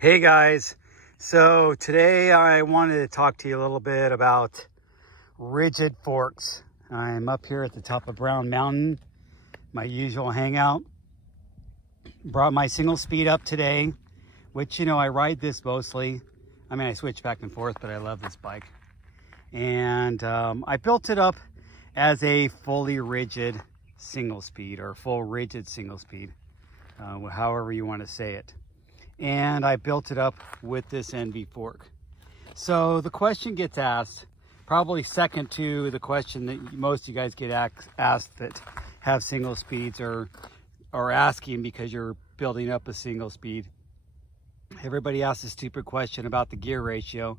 Hey guys, so today I wanted to talk to you a little bit about rigid forks. I'm up here at the top of Brown Mountain, my usual hangout. Brought my single speed up today, which, I ride this mostly. I mean, I switch back and forth, but I love this bike. And I built it up as a fully rigid single speed, or full rigid single speed, however you want to say it. And I built it up with this ENVE fork. So the question gets asked, probably second to the question that most of you guys get asked that have single speeds or are asking because you're building up a single speed. Everybody asks a stupid question about the gear ratio,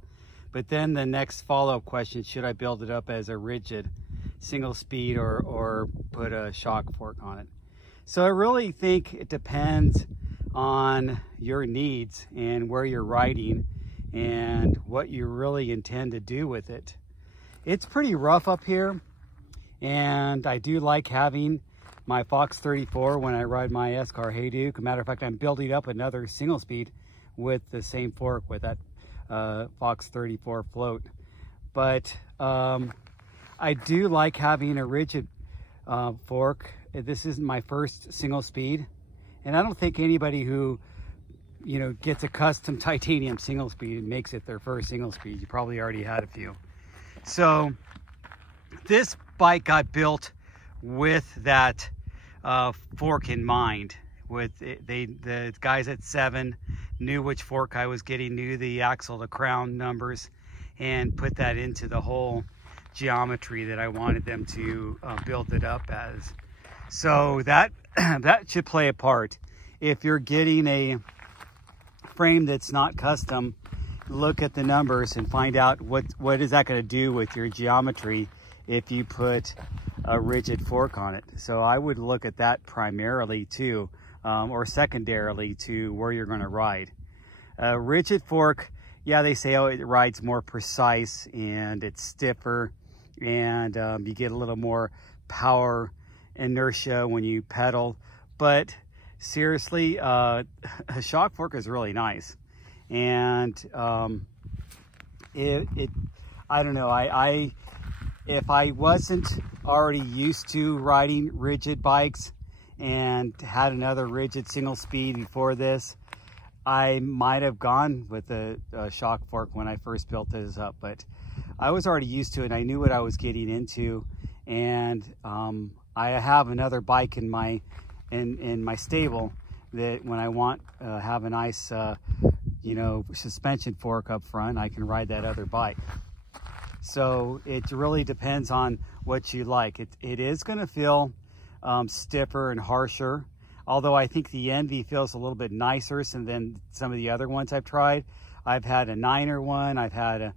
but then the next follow-up question, should I build it up as a rigid single speed or put a shock fork on it? So I really think it depends on your needs and where you're riding and what you really intend to do with it. It's pretty rough up here, and I do like having my Fox 34 when I ride my S-Car Hayduke. Matter of fact, I'm building up another single speed with the same fork with that Fox 34 float. But I do like having a rigid fork. This isn't my first single speed. And I don't think anybody who, gets a custom titanium single speed and makes it their first single speed. You probably already had a few. So this bike got built with that fork in mind. The guys at Seven knew which fork I was getting, knew the axle to crown numbers, and put that into the whole geometry that I wanted them to build it up as. So that should play a part. If you're getting a frame that's not custom, look at the numbers and find out what is that going to do with your geometry if you put a rigid fork on it. So I would look at that primarily too, or secondarily to where you're going to ride. A rigid fork, yeah, they say, it rides more precise and it's stiffer, and you get a little more power inertia when you pedal. But seriously, a shock fork is really nice. And I don't know, if I wasn't already used to riding rigid bikes and had another rigid single speed before this, I might have gone with a shock fork when I first built this up. But I was already used to it. I knew what I was getting into, and I have another bike in my stable that when I want have a nice suspension fork up front, I can ride that other bike. So it really depends on what you like. It is going to feel stiffer and harsher, although I think the ENVE feels a little bit nicer than some of the other ones I've tried. I've had a Niner one. I've had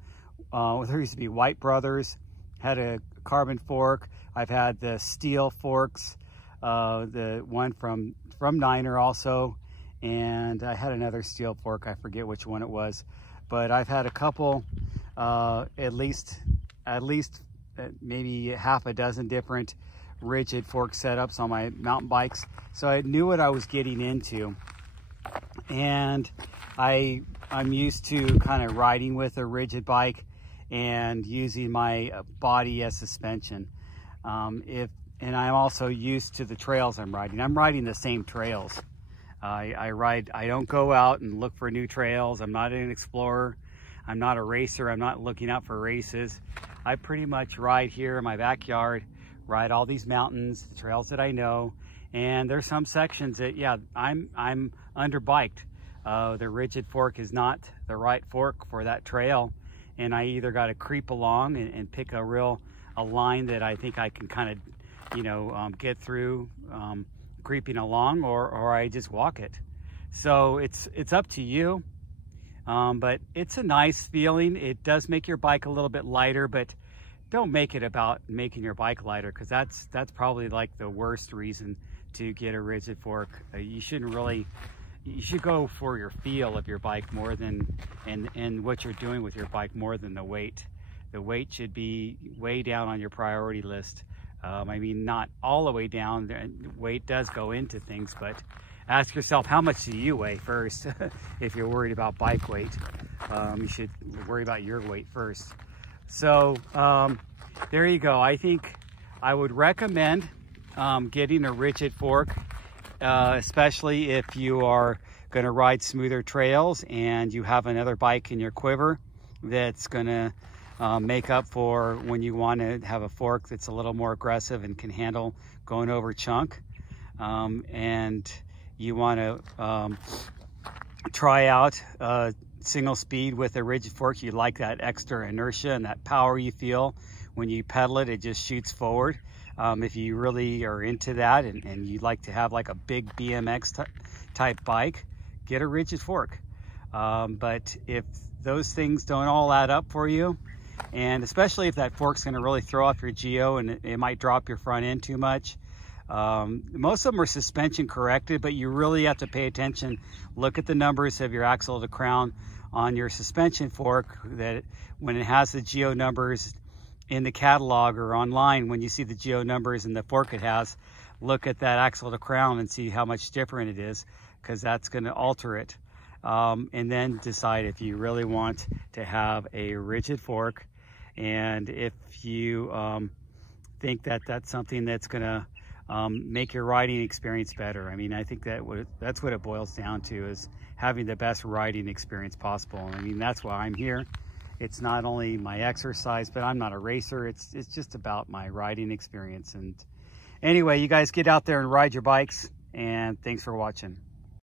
there used to be White Brothers, had a carbon fork. I've had the steel forks, the one from Niner also, and I had another steel fork. I forget which one it was, but I've had a couple, at least maybe half a dozen different rigid fork setups on my mountain bikes. So I knew what I was getting into, and I'm used to kind of riding with a rigid bike and using my body as suspension. And I'm also used to the trails I'm riding. I'm riding the same trails. I don't go out and look for new trails. I'm not an explorer. I'm not a racer. I'm not looking out for races. I pretty much ride here in my backyard, ride all these mountains, the trails that I know. And there's some sections that, yeah, I'm underbiked. The rigid fork is not the right fork for that trail. And I either got to creep along and pick a line that I think I can kind of, get through creeping along, or I just walk it. So it's up to you. But it's a nice feeling. It does make your bike a little bit lighter, but don't make it about making your bike lighter, because that's probably like the worst reason to get a rigid fork. You should go for your feel of your bike more than, and what you're doing with your bike more than the weight. The weight should be way down on your priority list. I mean, not all the way down. Weight does go into things, but ask yourself, how much do you weigh first? If you're worried about bike weight, you should worry about your weight first. So there you go. I think I would recommend getting a rigid fork, especially if you are going to ride smoother trails and you have another bike in your quiver that's going to make up for when you want to have a fork that's a little more aggressive and can handle going over chunk. And you want to try out single speed with a rigid fork. You like that extra inertia and that power you feel when you pedal it. It just shoots forward. If you really are into that and you'd like to have like a big BMX type bike, get a rigid fork. But if those things don't all add up for you, and especially if that fork's going to really throw off your geo and it might drop your front end too much, most of them are suspension corrected, but you really have to pay attention. Look at the numbers of your axle to crown on your suspension fork, that when it has the geo numbers in the catalog or online, when you see the geo numbers and the fork it has, look at that axle to crown and see how much different it is, because that's going to alter it. And then decide if you really want to have a rigid fork, and if you think that that's something that's going to make your riding experience better. I mean, I think that's what it boils down to, is having the best riding experience possible. I mean, that's why I'm here. It's not only my exercise, but I'm not a racer. It's just about my riding experience. And anyway, you guys get out there and ride your bikes, and thanks for watching.